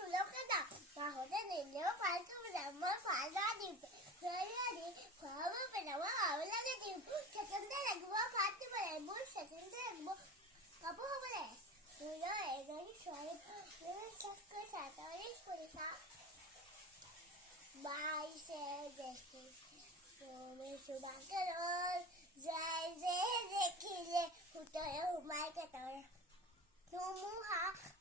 তুলকে যাওঁ মাহঁতে নিলেও পাইছোঁ বোলে মই ফাজা দিম দি খোৱাব পেলাব আৰু লাগে দিম ছেকেণ্ডে লাগিব ভাত দিবলৈ মোৰ ছেকেণ্ডে লাগিব কাপোৰ হ'বলৈ এজনী ছোৱালী চাকৰি চাকৰি কৰিছা বাইছে দেখি তুমি চুবাকে যাই যে দেখিলে সুতৰে সোমাই কেতৰ ধুমুহা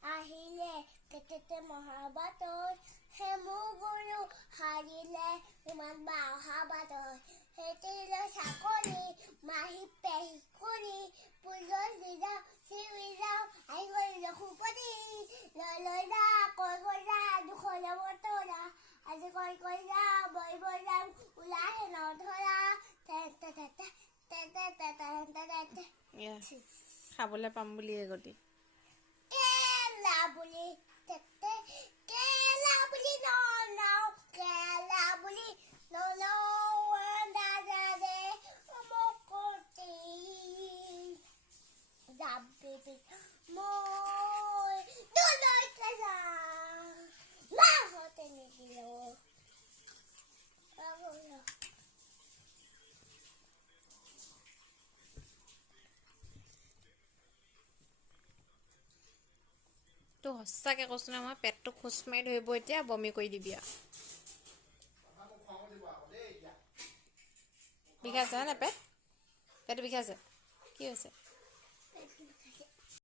আহিলে কেতেতে মহাবাতৰ হেমু গুৰু হাৰিলে ইমান বাহা বাতৰ হেতিলৈ চাকৰি মাহী পেহী কৰি পুজৰ দিনা চিৰি যাওঁ আহি গ'ল সুপতি লৈ যা কৈ যা দুখলে বতৰা আজি কৈ যা বৈ যাম ওলাহে নধৰা খাবলৈ পাম বুলি এগতি কেলা বুলি দাদা মকতি যাবি মই দলৈকে যাম মাহঁতে নিদিলেও তো সঁচাকৈ কৈছোঁ নহয় মই পেটটো খোচ মাৰি ধৰিব এতিয়া বমি কৰি দিবি আৰু বিষাইছে হয়নে পেটটো বিষাইছে কি হৈছে